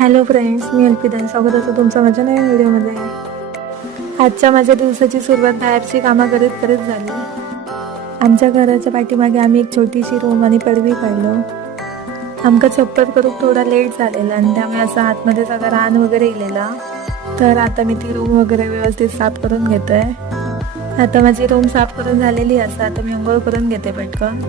Hello friends मी अल्पिदान स्वागत असं तुमचा माझ्या नवीन व्हिडिओमध्ये. आजच्या माझ्या दिवसाची सुरुवात बाहेरची कामं करत करत झाली. आमच्या घराच्या पाठीमागे आम्ही एक छोटीशी रूम आणि पडवी काढलो आमका चप्पल करूक थोडा लेट झालेला आणि त्यामुळे असं आतमध्ये सगळं रान वगैरे इलेला तर आता मी ती रूम वगैरे व्यवस्थित साफ करून घेतोय. आता माझी रूम साफ करून झालेली असं आता मी अंघोळ करून घेते पटकन.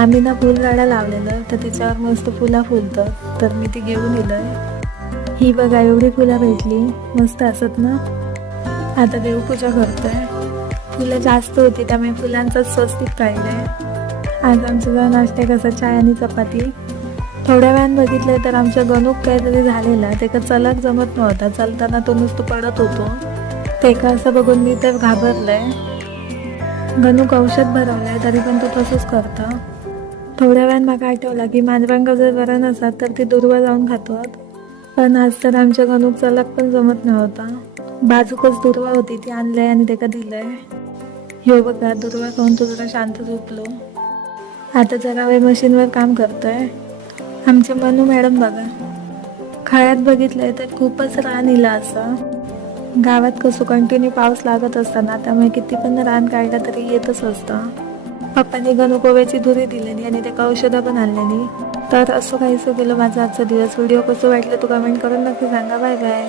आम्ही ना फुलझाडं लावलेलं तर त्याच्यावर मस्त फुलं फुलतं. तर मी ती घेऊन येलं ही बघा एवढी फुलं भेटली. मस्त असत ना? आता देवपूजा करतोय. फुलं जास्त होती त्यामुळे फुलांचं स्वस्तिक आहे. आज आमचं नाश्ता कसं चाय आणि चपाती. थोड्या वेळानं बघितलं तर आमच्या गणूक काहीतरी झालेला ते का चलक जमत नव्हता. चालताना तो नुसतं पडत होतो. ते का असं बघून मी तर घाबरलंय गणूक औषध भरवलंय तरी पण तो तसंच करतं. थोड्या वेळानं मला आठवला की मांजरांका जर बरं नसत तर ती दुर्वा जाऊन खातात. पण आज तर आमच्या गणूक चलक पण जमत नव्हता. बाजूकच दुर्वा होती ती आणलंय आणि ते का दिलंय. हे बघा दुर्वा खाऊन तो जरा शांत झोपलो. आता जरा वेळ मशीनवर काम करतोय. आमचे मनू मॅडम बघा. खळ्यात बघितलंय तर खूपच रान इला असं. गावात कसं कंटिन्यू पाऊस लागत असताना त्यामुळे किती पण रान काढलं तरी येतच असतं. पप्पांनी गणुकोव्याची धुरी दिलेली आणि त्याला औषधं पण आणलेली तर असं काहीसं गेलं माझा आजचा दिवस. व्हिडिओ कसं वाटलं तू कमेंट करून नक्की सांगा. Bye bye